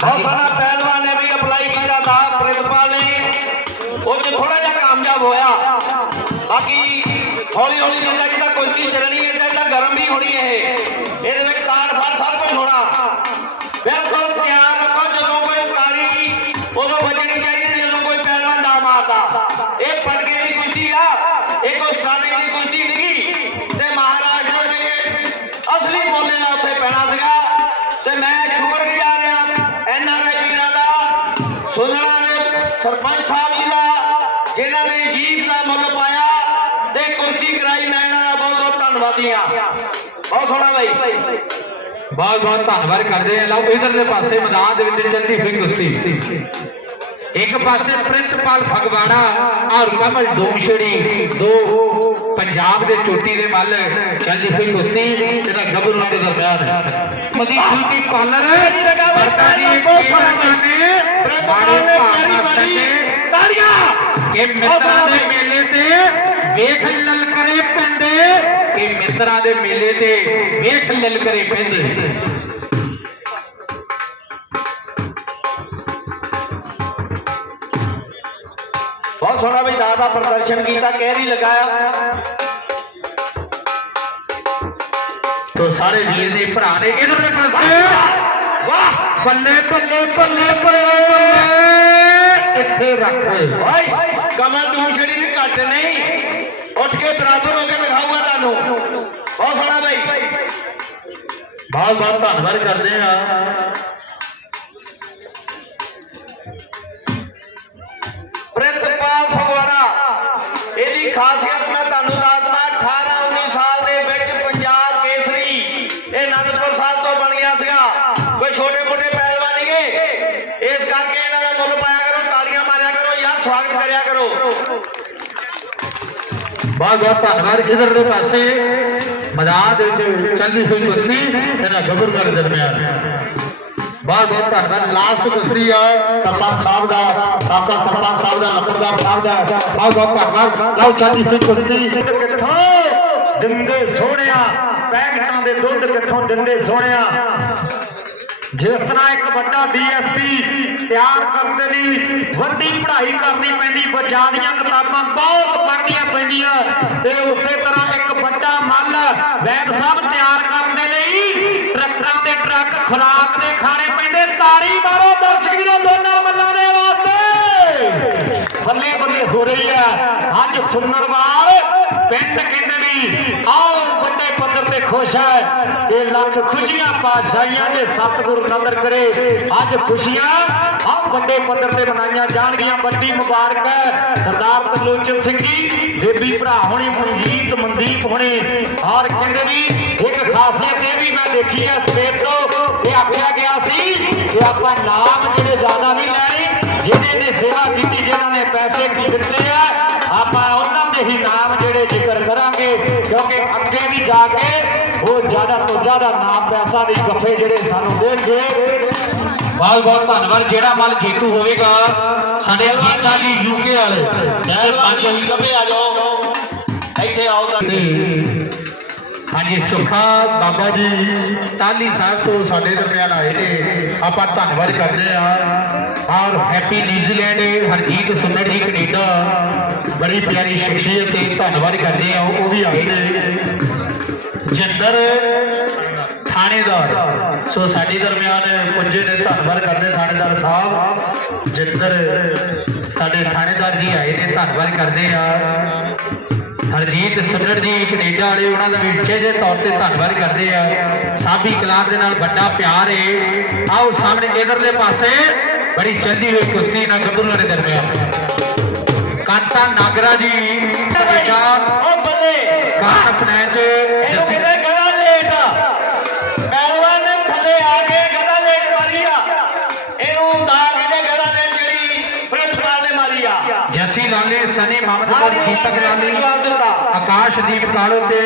ਬਹੁਤ ਸਾਰਾ ਪਹਿਲਵਾਨ ਨੇ ਵੀ ਅਪਲਾਈ ਕੀਤਾ ਦਾ ਪ੍ਰਿਤਪਾਲ ਨੇ। ਉਹ ਚ ਥੋੜਾ ਜਿਹਾ ਕਾਮਯਾਬ ਹੋਇਆ। ਬਾਕੀ ਹੌਲੀ ਹੌਲੀ ਜਿੱਦਾਂ ਜਿੱਦਾਂ ਕੁਸ਼ਤੀ ਚੱਲਣੀ ਹੈ ਤਾਂ ਗਰਮ ਵੀ ਹੋਣੀ ਇਹ। ਇਹਦੇ ਵਿੱਚ ਤਾੜ ਫੜ ਸਭ ਕੁਝ ਹੋਣਾ। ਬਿਲਕੁਲ ਧਿਆਨ ਰੱਖੋ, ਜਦੋਂ ਕੋਈ ਤਾੜੀ ਉਦੋਂ ਵੱਜਣੀ ਚਾਹੀਦੀ, ਜਦੋਂ ਕੋਈ ਪਹਿਲਵਾਨ ਦਾ ਮਾਰਦਾ। ਇਹ ਪਟਕੇ ਦੀ ਕੁਸ਼ਤੀ ਆ। ਇਹ ਕੋਈ ਸਟਾਰਟਿੰਗ ਸਰਪੰਚ ਸਾਹਿਬ ਜੀ ਦਾ ਜਿਨ੍ਹਾਂ ਨੇ ਜੀਤ ਦਾ ਮੁੱਲ ਪਾਇਆ ਤੇ ਕੁਸ਼ਤੀ ਕਰਾਈ ਮੈਂ ਇਹਨਾਂ ਦਾ ਬਹੁਤ ਬਹੁਤ ਧੰਨਵਾਦੀ ਆ ਬਹੁਤ ਸੋਹਣਾ ਬਾਈ। ਬਹੁਤ ਬਹੁਤ ਧੰਨਵਾਦ ਕਰਦੇ ਆ ਲਓ, ਇਧਰਲੇ ਪਾਸੇ ਮੈਦਾਨ ਦੇ ਵਿੱਚ ਚੱਲਦੀ ਫਿਰ ਕੁਸ਼ਤੀ। ਇੱਕ ਪਾਸੇ ਪ੍ਰਿੰਤਪਾਲ ਫਗਵਾੜਾ ਔਰ ਕਮਲ ਡੋਮਸ਼ੜੀ ਦੋ ਪੰਜਾਬ ਦੇ ਚੋਟੀ ਦੇ ਮੱਲ। ਚੱਲਦੀ ਹੋਈ ਕੁਸ਼ਤੀ ਜਿਹੜਾ ਗੱਭਰੂਆਂ ਦੇ ਦਰਮਿਆਨ ਮਦੀ ਬਿਊਟੀ ਪਾਰਲਰ ਵਰਤਾ ਦੀ ਨੇ ਬਾੜੇ ਭਾਰਤ ਦੇ ਤਾੜੀਆਂ? ਇਹ ਮਿੱਤਰਾਂ ਦੇ ਮੇਲੇ ਤੇ ਵੇਖ ਲਲਕਰੇ ਪੈਂਦੇ ਇਹ ਮਿੱਤਰਾਂ ਦੇ ਮੇਲੇ ਤੇ ਵੇਖ ਲਲਕਰੇ ਪੈਂਦੇ ਬਹੁਤ ਸੋਹਣਾ ਬਈ ਦਾ ਦਾ ਪ੍ਰਦਰਸ਼ਨ ਕੀਤਾ ਕਹਿਰੀ ਲਗਾਇਆ। ਤੋ ਸਾਰੇ ਵੀਰ ਦੇ ਭਰਾ ਨੇ ਇਧਰਲੇ ਪਾਸੇ ਵਾਹ ਬੱਲੇ ਬੱਲੇ ਬੱਲੇ ਬੱਲੇ ਇੱਥੇ ਰੱਖ। ਓਏ ਕਮਲ ਦੂਸ਼ਰੀ ਵੀ ਘੱਟ ਨਹੀਂ। ਉੱਠ ਕੇ ਬਰਾਬਰ ਹੋ ਕੇ ਦਿਖਾਊਗਾ ਤੁਹਾਨੂੰ। ਬਹੁਤ ਸੋਹਣਾ ਬਈ। ਬਹੁਤ ਬਹੁਤ ਧੰਨਵਾਦ ਕਰਦੇ ਆ ਕੋਈ ਛੋਟੇ ਮੋਟੇ ਪਹਿਲਵਾਨ ਨਹੀਂਗੇ ਇਸ ਕਰਕੇ ਇਹਨਾਂ ਦਾ ਮੁੱਲ ਪਾਇਆ ਕਰੋ ਤਾੜੀਆਂ ਮਾਰਿਆ ਕਰੋ ਯਾਰ ਸਵਾਗਤ ਕਰਿਆ ਕਰੋ। ਬਹੁਤ ਬਹੁਤ ਧੰਨਵਾਦ ਇਧਰਲੇ ਪਾਸੇ ਮੈਦਾਨ ਦੇ ਵਿੱਚ ਚੱਲਦੀ ਹੋਈ ਕੁਸ਼ਤੀ ਇਹਨਾਂ ਗੱਭਰੂਆਂ ਦੇ ਦਰਮਿਆਨ। ਬਹੁਤ ਬਹੁਤ ਧੰਨਵਾਦ ਲਾਸਟ ਕੁਸ਼ਤੀ ਆ। ਸਰਪੰਚ ਸਾਹਿਬ ਦਾ ਸਾਬਕਾ ਸਰਪੰਚ ਸਾਹਿਬ ਦਾ ਲੰਬੜਦਾਰ ਸਾਹਿਬ ਦਾ। ਬਹੁਤ ਬਹੁਤ ਧੰਨਵਾਦ। ਲਓ ਚੱਲਦੀ ਹੋਈ ਕੁਸ਼ਤੀ। ਕਿੱਥੋਂ ਦਿੰਦੇ ਸੋਹਣਿਆ ਪੈਕਟਾਂ ਦੇ ਦੁੱਧ ਕਿੱਥੋਂ ਦਿੰਦੇ ਸੋਹਣਿਆ? ਜਿਸ ਤਰ੍ਹਾਂ ਇੱਕ ਵੱਡਾ ਡੀਐਸਪੀ ਤਿਆਰ ਕਰਨ ਦੇ ਲਈ ਵੱਡੀ ਪੜ੍ਹਾਈ ਕਰਨੀ ਪੈਂਦੀ ਬੱਚਾ ਕਿਤਾਬਾਂ ਬਹੁਤ ਪੜ੍ਹਨੀਆਂ ਪੈਂਦੀਆਂ ਤੇ ਉਸੇ ਤਰ੍ਹਾਂ ਇੱਕ ਵੱਡਾ ਮੱਲ ਵੈਦ ਸਾਹਿਬ ਤਿਆਰ ਕਰਨ ਦੇ ਲਈ ਟਰੱਕਾਂ ਦੇ ਟਰੱਕ, ਖੁਰਾਕ ਦੇ ਖਾਣੇ ਪੈਂਦੇ, ਤਾੜੀ ਮਾਰੋ ਦਰਸ਼ਕ ਵੀਰੋ, ਦੋਨਾਂ ਮੱਲਾਂ ਦੇ ਵਾਸਤੇ। ਬੱਲੇ ਬੱਲੇ ਹੋ ਰਹੀ ਆ। ਅੱਜ ਸੁੰਨਰਵਾਲ ਪਿੰਡ ਕਹਿੰਦੇ ਆਓ ਵੱਡੇ ਪੱਧਰ ਤੇ ਖੁਸ਼ ਹੈ। ਇਹ ਲੱਖ ਖੁਸ਼ੀਆਂ ਪਾਸ਼ਾਈਆਂ ਦੇ ਸਤਿਗੁਰੂ ਨਦਰ ਕਰੇ। ਅੱਜ ਖੁਸ਼ੀਆਂ ਆਓ ਵੱਡੇ ਪੱਧਰ ਤੇ ਮਨਾਈਆਂ ਜਾਣਗੀਆਂ। ਵੱਡੀ ਮੁਬਾਰਕ ਹੈ। ਸਰਦਾਰ ਤਲੋਚਨ ਸਿੰਘ ਜੀ, ਬੇਬੀ ਭਰਾ ਹੋਣੀ, ਮਨਜੀਤ, ਮਨਦੀਪ ਹੋਣੀ, ਔਰ ਕਹਿੰਦੇ ਵੀ ਇੱਕ ਖਾਸੀਅਤ ਇਹ ਵੀ ਮੈਂ ਦੇਖੀ ਹੈ ਸਵੇਰ ਤੋਂ ਇਹ ਆਖਿਆ ਗਿਆ ਸੀ ਕਿ ਆਪਾਂ ਨਾਮ ਜਿਹੜੇ ਜ਼ਿਆਦਾ ਨਹੀਂ ਲੈਣੇ ਜਿਹਨੇ ਨੇ ਸੇਵਾ ਕੀਤੀ, ਜਿਹਨਾਂ ਨੇ ਪੈਸੇ ਕੀ ਦਿੱਤੇ ਆ ਆਪਾਂ ਉਹਨਾਂ ਦੇ ਹੀ ਨਾਮ ਜਿਹੜੇ ਜ਼ਿਕਰ ਕਰਾਂਗੇ, ਕਿਉਂਕਿ ਅੱਗੇ ਵੀ ਜਾ ਕੇ ਉਹ ਜ਼ਿਆਦਾ ਤੋਂ ਜ਼ਿਆਦਾ ਨਾਮ ਪੈਸਾ ਦੇ ਗੱਫੇ ਜਿਹੜੇ ਸਾਨੂੰ ਦੇਣਗੇ। ਬਹੁਤ ਬਹੁਤ ਧੰਨਵਾਦ। ਜਿਹੜਾ ਮੱਲ ਜੇਤੂ ਹੋਵੇਗਾ, ਸਾਡੇ ਜੀਤਾ ਜੀ ਯੂਕੇ ਵਾਲੇ ਜੈ ਪੰਜ ਹੀ ਗੱਫੇ ਆ ਜਾਓ। ਇੱਥੇ ਆਓ ਤਾਂ। ਹਾਂਜੀ, ਸੁਖਾ ਬਾਬਾ ਜੀ ਟਾਲੀ ਸਾਹਿਬ ਤੋਂ ਸਾਡੇ ਦਰਮਿਆਨ ਆਏ ਨੇ। ਆਪਾਂ ਧੰਨਵਾਦ ਕਰਦੇ ਆ ਔਰ ਹੈਪੀ ਨਿਊਜ਼ੀਲੈਂਡ, ਹਰਜੀਤ ਸੁੰਦਰ ਜੀ ਕੈਨੇਡਾ, ਬੜੀ ਪਿਆਰੀ ਸ਼ਖਸੀਅਤ ਤੇ ਧੰਨਵਾਦ ਕਰਦੇ ਆ ਉਹ ਵੀ ਆਏ ਨੇ। ਜਿੰਦਰ ਥਾਣੇਦਾਰ, ਸੋ ਸਾਡੇ ਦਰਮਿਆਨ ਪੁੱਜੇ ਨੇ, ਧੰਨਵਾਦ ਕਰਦੇ ਥਾਣੇਦਾਰ ਸਾਹਿਬ। ਜਿੰਦਰ ਸਾਡੇ ਥਾਣੇਦਾਰ ਜੀ ਆਏ ਨੇ, ਧੰਨਵਾਦ ਕਰਦੇ ਆ ਹਰਜੀਤ ਸੁੰਦਰ ਜੀ ਕੈਨੇਡਾ ਵਾਲੇ, ਉਹਨਾਂ ਦਾ ਵੀ ਵਿਸ਼ੇਸ਼ ਤੌਰ ਤੇ ਧੰਨਵਾਦ ਕਰਦੇ ਆ ਸਾਬੀ ਕਲਾਬ ਦੇ ਨਾਲ ਵੱਡਾ ਪਿਆਰ ਏ ਆਓ ਸਾਹਮਣੇ ਇਧਰਲੇ ਪਾਸੇ। ਬੜੀ ਚੱਲਦੀ ਹੋਈ ਕੁਸ਼ਤੀ ਨਾਲ ਗੱਭਰੂਆਂ ਦੇ ਦਰਮਿਆਨ। ਕਾਂਤਾ ਨਾਗਰਾ ਜੀ ਕੈਨੇਡਾ ਉਹ ਬੱਲੇ। ਕਾਂਤ ਨੈਚ ਇਹਨੂੰ ਕਿਤੇ ਗਦਾ ਲੇਟ ਪਹਿਲਵਾਨ ਨੇ ਥੱਲੇ ਆ ਕੇ ਗਦਾ ਲੇਟ ਮਾਰੀ ਆ। ਇਹਨੂੰ ਦਾ ਕਿਤੇ ਗਦਾ ਲੇਟ ਜਿਹੜੀ ਪ੍ਰਿਤਪਾਲ ਨੇ ਮਾਰੀ ਆ। ਜੱਸੀ ਲਾਲੇ ਸਨੀ ਮੁਹੰਮਦ ਦੀਪਕ ਲਾਲੀ। ਆਕਾਸ਼ਦੀਪ ਕਾਲੋ ਤੇ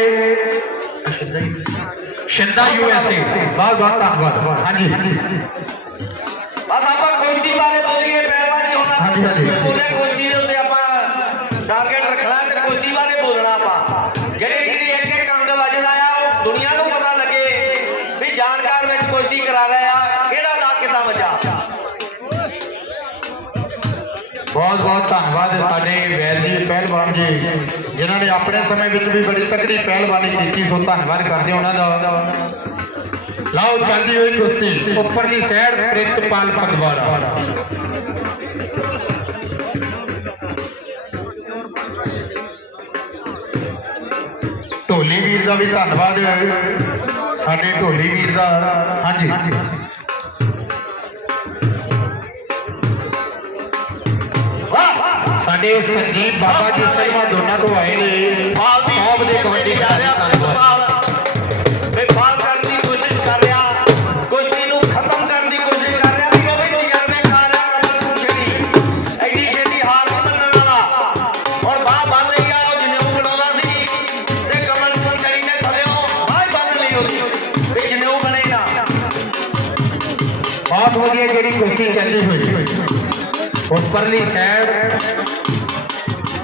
ਸ਼ਿੰਦਾ ਯੂਐਸਏ ਬਹੁਤ ਬਹੁਤ ਧੰਨਵਾਦ। ਹਾਂਜੀ। ਕੋਚੀ ਬਾਰੇ ਬੋਲੀਏ ਬੈਲਵਾ ਜੀ ਹੁਣ ਹਾਂਜੀ, ਹਾਂਜੀ। ਪੂਰੇ ਕੋਚੀ ਦੇ ਉੱਤੇ ਆਪਾਂ ਟਾਰਗੇਟ ਰੱਖਣਾ ਤੇ ਕੋਚੀ ਬਾਰੇ ਬੋਲਣਾ ਆਪਾਂ। ਜਿਹੜੇ ਜਿਹੜੀ ਇੱਕ ਇੱਕ ਅੰਗ ਵੱਜਦਾ ਆ ਉਹ ਦੁਨੀਆ ਨੂੰ ਪਤਾ ਲੱਗੇ ਵੀ ਜਾਣਕਾਰ ਵਿੱਚ ਕੋਚੀ ਕਰਾ ਰਿਹਾ ਆ ਕਿਹੜਾ ਦਾ ਕਿਦਾਂ ਵਜਾ ਬਹੁਤ ਬਹੁਤ ਧੰਨਵਾਦ ਸਾਡੇ ਵੈਲਜੀ ਪਹਿਲਵਾਨ ਜੀ ਜਿਨ੍ਹਾਂ ਨੇ ਆਪਣੇ ਸਮੇਂ ਵਿੱਚ ਵੀ ਬੜੀ ਤਕੜੀ ਪਹਿਲਵਾਨੀ ਕੀਤੀ ਸੋ ਧੰਨਵਾਦ ਕਰਦੇ ਹਾਂ ਉਹਨਾਂ ਦਾ। ਲਓ ਚੱਲਦੀ ਹੋਈ ਕੁਸ਼ਤੀ, ਉੱਪਰਲੀ ਸਾਈਡ ਪ੍ਰਿਤਪਾਲ ਫਗਵਾੜਾ। ਢੋਲੀ ਵੀਰ ਦਾ ਵੀ ਧੰਨਵਾਦ। ਸਾਡੇ ਢੋਲੀ ਵੀਰ ਦਾ, ਹਾਂਜੀ। ਸਾਡੇ ਸੰਦੀਪ ਬਾਬਾ ਜੀ ਸਰਮਾ ਦੋਨਾਂ ਤੋਂ ਆਏ ਨੇ। ਬਹੁਤ ਵਧੀਆ ਜਿਹੜੀ ਕੁਸ਼ਤੀ ਚੱਲੀ ਹੋਈ ਉੱਪਰਲੀ ਸਾਈਡ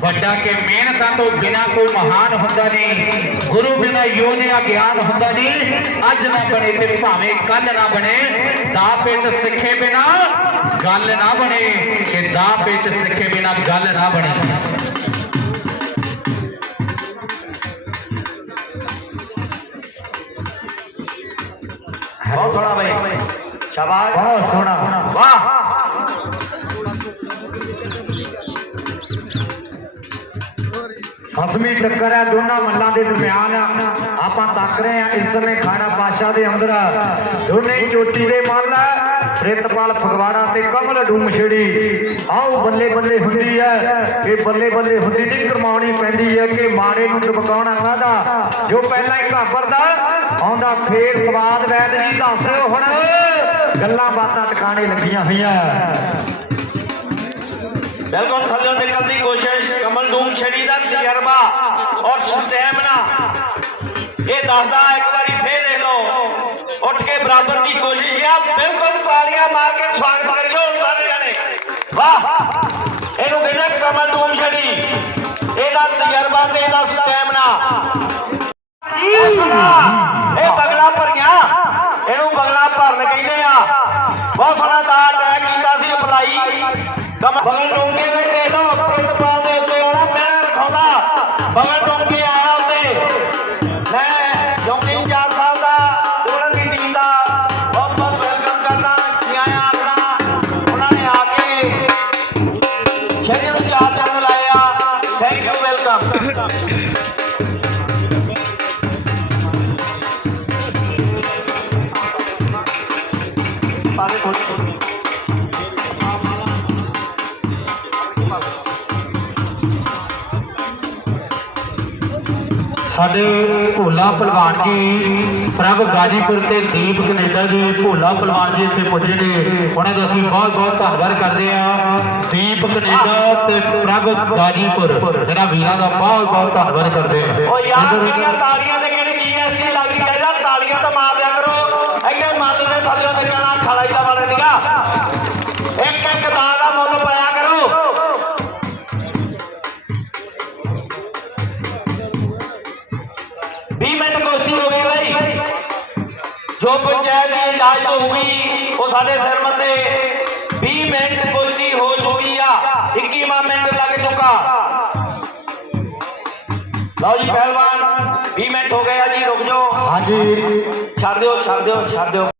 ਵੱਡਾ ਕੇ ਮਿਹਨਤਾਂ ਤੋਂ ਬਿਨਾ ਕੋਈ ਮਹਾਨ ਹੁੰਦਾ ਨਹੀਂ ਗੁਰੂ ਬਿਨਾ ਯੋਨਿਆ ਗਿਆਨ ਹੁੰਦਾ ਨਹੀਂ ਅੱਜ ਨਾ ਬਣੇ ਤੇ ਭਾਵੇਂ ਕੱਲ ਨਾ ਬਣੇ ਦਾ ਵਿੱਚ ਸਿੱਖੇ ਬਿਨਾ ਗੱਲ ਨਾ ਬਣੇ ਕਿ ਦਾ ਵਿੱਚ ਸਿੱਖੇ ਬਿਨਾ ਗੱਲ ਨਾ ਬਣੇ ਬਹੁਤ ਸੋਹਣਾ ਬਈ ਸ਼ਾਬਾਸ਼। ਬਹੁਤ ਸੋਹਣਾ। ਵਾਹ। ਖਸਮੀ ਟੱਕਰ ਹੈ ਦੋਨਾਂ ਮੱਲਾਂ ਦੇ ਦਰਮਿਆਨ। ਆਪਾਂ ਤੱਕ ਰਹੇ ਆ ਇਸ ਸਮੇਂ ਖਾਣਾ ਪਾਸ਼ਾ ਦੇ ਅੰਦਰ। ਦੋਨੇ ਹੀ ਚੋਟੀ ਦੇ ਮੱਲ। ਪ੍ਰਿਤਪਾਲ ਫਗਵਾੜਾ ਤੇ ਕਮਲ ਡੂਮਛੜੀ ਆਓ ਬੱਲੇ ਬੱਲੇ ਹੁੰਦੀ ਹੈ। ਇਹ ਬੱਲੇ ਬੱਲੇ ਹੁੰਦੀ ਨਹੀਂ, ਕਰਮਾਉਣੀ ਪੈਂਦੀ ਹੈ ਕਿ ਮਾੜੇ ਨੂੰ ਟਪਕਾਉਣਾ ਕਾਹਦਾ ਜੋ ਪਹਿਲਾਂ ਹੀ ਘਾਬਰਦਾ ਆਉਂਦਾ ਫੇਰ ਸਵਾਦ ਵੈਦ ਜੀ ਦੱਸ ਦਿਓ ਹੁਣ। ਗੱਲਾਂ ਬਾਤਾਂ ਟਿਕਾਣੇ ਲੱਗੀਆਂ ਹੋਈਆਂ। ਬਿਲਕੁਲ ਥੱਲੇ ਨਿਕਲਣ ਦੀ ਕੋਸ਼ਿਸ਼, ਕਮਲ ਦੂਮ ਛੜੀ ਦਾ ਤਜਰਬਾ ਔਰ ਸਟੈਮਨਾ ਇਹ ਦੱਸਦਾ ਇੱਕ ਵਾਰੀ ਫੇਰ ਦੇਖ ਲਓ। ਉੱਠ ਕੇ ਬਰਾਬਰ ਦੀ ਕੋਸ਼ਿਸ਼ ਮਾਰ ਕੇ ਸਵਾਗਤ ਕਰਿਓ ਸਾਰੇ ਜਣੇ ਵਾਹ! ਇਹਨੂੰ ਕਹਿੰਦੇ ਕਮਲ ਦੂਮ ਛੜੀ। ਇਹਦਾ ਤਜਰਬਾ ਤੇ ਇਹਦਾ ਸਟੈਮਨਾ। ਇਹ ਬਗਲਾ ਭਰੀਆਂ। ਇਹਨੂੰ ਬਗਲਾ ਭਰਨ ਕਹਿੰਦੇ ਆ। ਬਹੁਤ ਸੋਹਣਾ ਦਾ ਅਟੈਕ ਕੀਤਾ ਸੀ ਅਪਲਾਈ। ਕਮ ਬਗਲ ਟੋਂਕੇ ਵਿੱਚ ਦੇਖ ਲਓ 算 ਸਾਡੇ ਭੋਲਾ ਪਹਿਲਵਾਨ ਜੀ ਪ੍ਰਭ ਗਾਜੀਪੁਰ ਤੇ ਦੀਪ ਕੈਨੇਡਾ ਜੀ ਭੋਲਾ ਪਹਿਲਵਾਨ ਜੀ ਇੱਥੇ ਪੁੱਜੇ ਨੇ। ਉਹਨਾਂ ਦਾ ਅਸੀਂ ਬਹੁਤ ਬਹੁਤ ਧੰਨਵਾਦ ਕਰਦੇ ਹਾਂ। ਦੀਪ ਕੈਨੇਡਾ ਤੇ ਪ੍ਰਭ ਗਾਜੀਪੁਰ। ਇਹਨਾਂ ਵੀਰਾਂ ਦਾ ਬਹੁਤ ਬਹੁਤ ਧੰਨਵਾਦ ਕਰਦੇ ਹਾਂ। ਓ ਯਾਰ ਤਾਲੀਆਂ ਤੇ ਜੋ ਪੰਚਾਇਤ ਦੀ ਇਜਾਜ਼ਤ ਹੋਊਗੀ ਉਹ ਸਾਡੇ ਸਿਰ ਮੱਥੇ 20 ਮਿੰਟ ਕੁਸ਼ਤੀ ਹੋ ਚੁੱਕੀ ਆ 21ਵਾਂ ਮਿੰਟ ਲੱਗ ਚੁੱਕਾ। ਲਓ ਜੀ ਪਹਿਲਵਾਨ 20 ਮਿੰਟ ਹੋ ਗਏ ਆ ਜੀ ਰੁਕ ਜਾਓ। ਹਾਂਜੀ। ਛੱਡ ਦਿਓ ਛੱਡ ਦਿਓ ਛੱਡ ਦਿਓ।